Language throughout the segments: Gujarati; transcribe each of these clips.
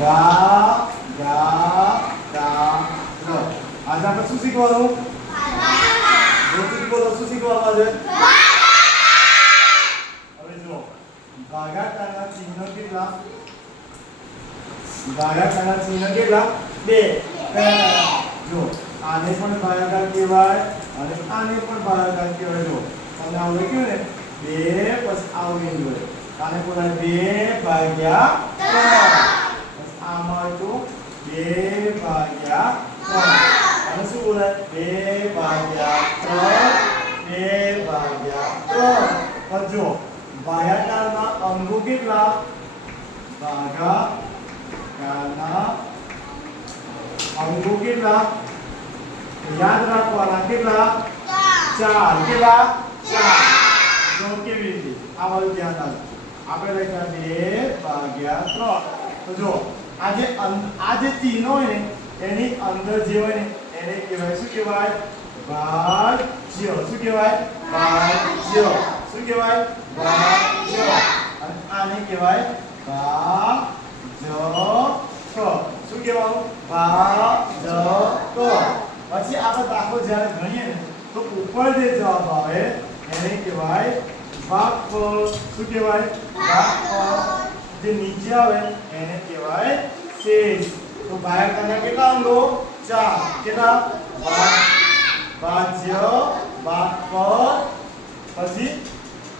ગા ગા ગા ર. આજે આપણે શું શીખવાનું? જોરથી બોલો, શું શીખવાનું આજે? હવે જો ભાગાકારના ચિહ્ન કેટલા? ભાગાકારના ચિહ્ન કેટલા? બે. કયા? જો આને પણ ભાગાકાર કહેવાય અને આને પણ ભાગાકાર કહેવાય. જો તમને આવડે કયું ને 2 પછી આવડી ગયો. આને બોલાય 2 ભાગ્યા 3. આમાં તો 2 ભાગ્યા 3. આને શું બોલાય? 2 ભાગ્યા 3. 2 ભાગ્યા 3. પણ જો ભાગાકારના અંગો કેટલા? ભાગાકારના અંગો કેટલા? યાદ રાખવાના કેટલા? 4. કેટલા? 4. જો કેવી રીતે આ વાળું ધ્યાન રાખજો. આપણે લખ્યા 2 ભાગ્યા 3. તો જો આ જે ચિહ્નો હોય ને એની અંદર જે હોય ને એને કહેવાય શું કહેવાય? ભાજ્ય. શું કહેવાય? ભાજ્ય. શું કહેવાય? ભાજ્ય. અને આને કહેવાય ભાજક. શું કહેવાનું? ભાજક. પછી આપણે દાખલો જ્યારે ગણીએ ને તો ઉપર જે જવાબ આવે એને કહેવાય ભાગફળ. શું કહેવાય? ભાગફળ. જે નીચે આવે એને કહેવાય શેષ. તો ભાગાકારના કેટલા અંગો? 4. કેટલા? ભાજ્ય, ભાગફળ, પછી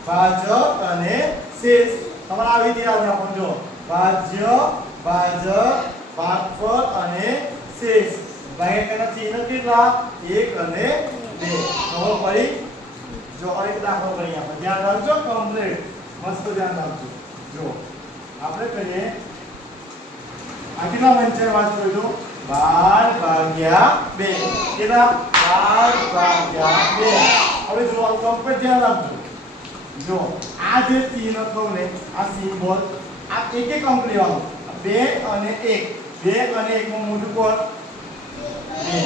ભાજક અને શેષ. તમારે આવી રીતે યાદ રાખવાનું. જો ભાજ્ય, ભાજક, ભાગફળ અને શેષ. ભાગાકારના ચિહ્ન કેટલા? 1 અને 2. તો ફરી જો એક દાખલો કરીએ. આપણે ધ્યાન રાખજો, કમ્પ્લીટ મસ્ત ધ્યાન રાખજો. જો આપણે કહીએ આ કેટલા વંચાય વાંચો જો 12 ભાગ્યા 2. કેટલા? 12 ભાગ્યા 2. હવે જો આ કમ્પ્લીટ ધ્યાન રાખજો. જો આ જે ચિહ્ન કહું ને આ સિમ્બોલ આ એક એક અંક લેવાનો. 2 અને 1. 2 અને 1 માં મોટું કોણ? 2.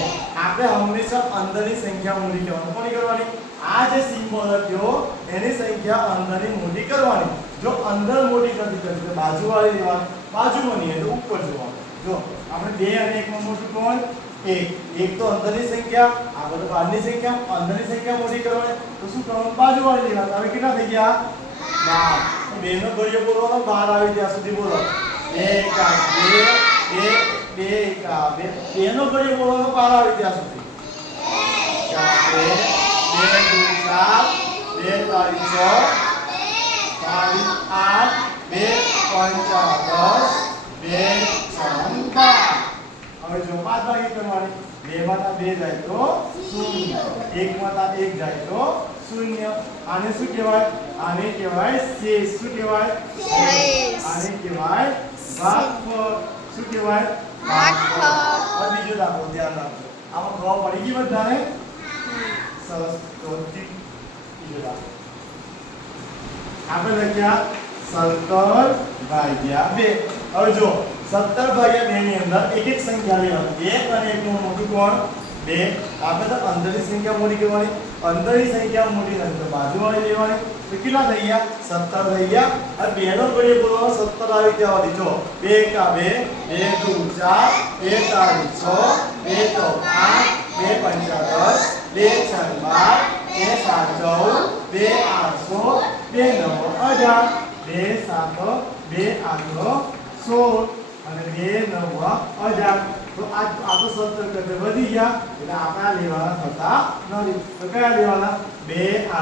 આપણે હંમેશા અંદરની સંખ્યા મોટી કરવાની. કોની કરવાની? આ જે સિમ્બોલ લખ્યો એની સંખ્યા અંદરની મોટી કરવાની. જો અંદર મોટી કરવી તો બાજુવાળી લેવાની, બાજુમાં નહીં તો ઉપર જોવાનું. જો આપણે 2 અને 1 માં મોટું કોણ? 1. 1 તો અંદરની સંખ્યા, આ બધું બહારની સંખ્યા. અંદરની સંખ્યા મોટી કરવાની તો શું કરવાનું? બાજુવાળી લેવાની. હવે કેટલા થઈ ગયા? 12. 2 નો ઘડિયો બોલવાનો 12 આવી ત્યાં સુધી બોલો. 2 એકા 2 2 એકા 2. 2 નો ઘડિયો બોલવાનો 12 આવી ત્યાં સુધી. 2 2 4 2 તારી 6 તારી 8 2 5 10 2 6 12. હવે જો 5 ભાગી કરવાની. 2 માંથી 2 જાય તો 0. 1 માંથી 1 જાય તો 0. આને શું કહેવાય? આને કહેવાય શેષ. શું કહેવાય? શેષ. આને કહેવાય ભાગફળ. શું કહેવાય? ભાગફળ. હવે બીજો દાખલો ધ્યાન રાખજો. આમાં ખબર પડી ગઈ બધાને? સરસ. તો બીજો દાખલો આપણે લખ્યા 17 ભાગ્યા 2. હવે જો 17 ભાગ્યા 2 ની અંદર એક એક સંખ્યા લેવાની. 1 અને 1 નું મોટું કોણ? 2. આપણે તો અંદરની સંખ્યા મોટી કરવાની. અંદરની સંખ્યા મોટી થાય તો બાજુવાળી લેવાની. તો કેટલા થઈ ગયા? 17 થઈ ગયા. અને 2 નો ઘડિયો બોલવાનો 17 આવી ત્યાં સુધી. જો 2 એકા 2 2 2 4 2 તારી 6 2 તો 8 2 5 10 2 6 12 2 7 14 2 8 16 2 9 18 2 7 2 8 16 અને 2 9 18. તો આ તો 17 કરતે વધી ગયા એટલે આપણા લેવાના થતા નથી. તો કયા લેવાના? 2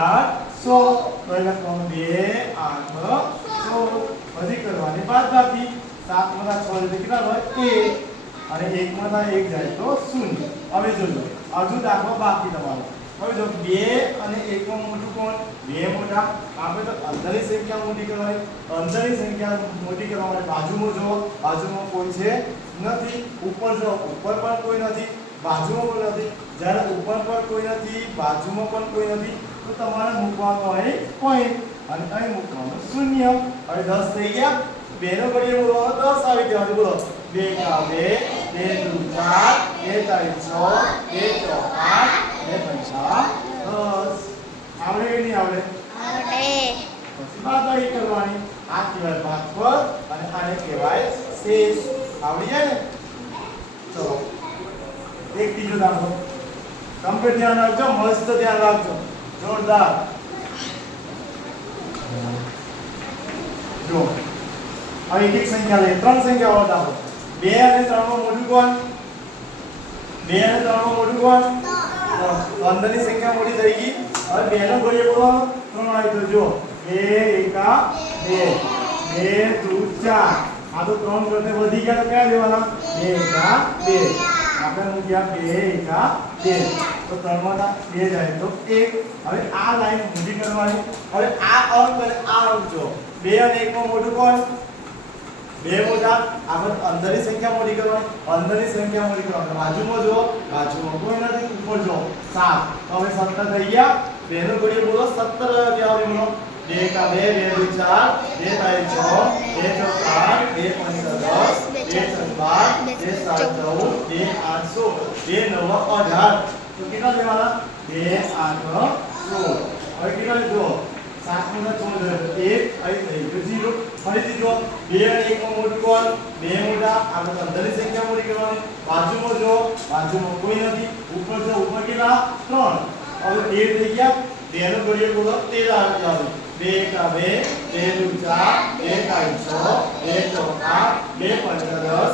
8 16. તો એટલે કોણ? 2 8 16. વધી કરવાની બાદબાકી. 7 માંથી 6 એટલે કેટલા હોય? 1. અને 1 માંથી 1 જાય તો 0. હવે જોજો હજુ દાખલો બાકી તમારો. હવે જો 2 અને 1 માં મોટું કોણ? 2 મોટા. આપણે તો અંદરની સંખ્યા મોટી કરવાની. અંદરની સંખ્યા મોટી કરવા માટે બાજુમાં જો, બાજુમાં કોઈ છે નથી. ઉપર જો, ઉપર પણ કોઈ નથી, બાજુમાં પણ નથી. જ્યારે ઉપર પણ કોઈ નથી, બાજુમાં પણ કોઈ નથી તો તમારે મૂકવાનું અહીં પોઈન્ટ અને અહીં મૂકવાનું 0. હવે 10 થઈ ગયા. 2 નો ઘડિયો બોલવાનો 10 આવી ગયા. બોલો 2 એકા 2 2 2 4 2 તારી 6 2 તો 8 2 પંચા 10. આવડે કે નહીં આવડે? આવડે. પછી બાદબાકી કરવાની. આ કહેવાય ભાગફળ અને આને કહેવાય શેષ. આવડી જાય ને ચલો એક ત્રીજો દાખલો કમ્પ્લીટ ધ્યાન રાખજો મસ્ત ધ્યાન રાખજો જોરદાર જો હવે એક એક સંખ્યા લે ત્રણ સંખ્યાઓ દાખલો 2 અને 3 માં મોટું કોણ 2 અને 3 માં મોટું કોણ અંદરની સંખ્યા મોટી થઈ ગઈ હવે 2 નો ઘડિયો બોલવાનો 3 આવી તો જો 2 એકા 2 2 2 4 આ તો 3 કરતે વધી ગયા તો ક્યાં લેવાના 2 એકા 2 આપણે મૂક્યા 2 એકા 2 તો 3 માં 2 જાય તો 1 હવે આ લાઈન મોટી કરવાની હવે આ અંક અને આ અંક જો 2 અને 1 માં મોટું કોણ 2 મોટા આપણે અંદરની સંખ્યા મોટી કરવાની અંદરની સંખ્યા મોટી કરવાની બાજુમાં જો બાજુમાં કોઈ નથી ઉપર જો 7 તો હવે 17 થઈ ગયા 2 નો ઘડિયો બોલો 17 આવ્યો બોલો 2 એકા 2 2 2 4 2 3 6 2 4 2 5 10 2 12 2 7 14 2 8 16 2 9 18 તો કેટલા લેવાના 2 8 16 હવે કેટલા લીધો 7 નો 16 1 અહીં થઈ ગયો 0 ફરીથી જો 2 અને 1 માં મોટું કોણ 2 મોટા આપણે અંદરની સંખ્યા મોટી કરવાની બાજુમાં જો બાજુમાં કોઈ નથી ઉપર જો ઉપર કેટલા 3 હવે 13 થઈ ગયા 2 નો ઘડિયો બોલો 13 આવી જાવ 2 એકા 2 2 4 2 6 2 4 2 5 10 2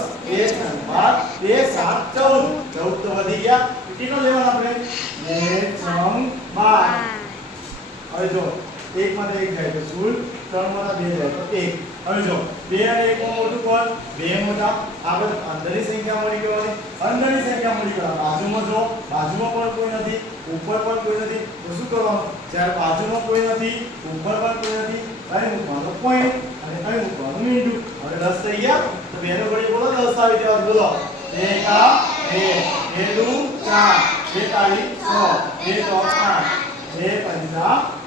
12 2 7 14 14 તો વધી ગયા કેટલો લેવાનો આપણે 2 6 12 હવે જો 1 માં 1 જાય તો 0 3 માં 2 જાય તો 1 હવે જો 2 અને 1 માં મોટું કોણ 2 મોટા આપણે અંદરની સંખ્યા મોટી કરવાની અંદરની સંખ્યા મોટી કરવાની બાજુમાં જો બાજુમાં પણ કોઈ નથી ઉપર પણ કોઈ નથી તો શું કરવાનું જ્યારે બાજુમાં કોઈ નથી ઉપર પણ કોઈ નથી અહીં મૂકવાનું પોઈન્ટ અને અહીં મૂકવાનું મીંડું હવે 10 થઈ ગયા તો 2 નો ઘડિયો બોલો 10 આવી જવા બોલો 2 એકા 2 2 2 4 2 6 2 8 2 5 10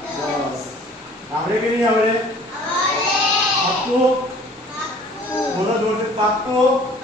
આવડે કે નહીં આવડે પાક્કું બોલો જોરથી પાક્કું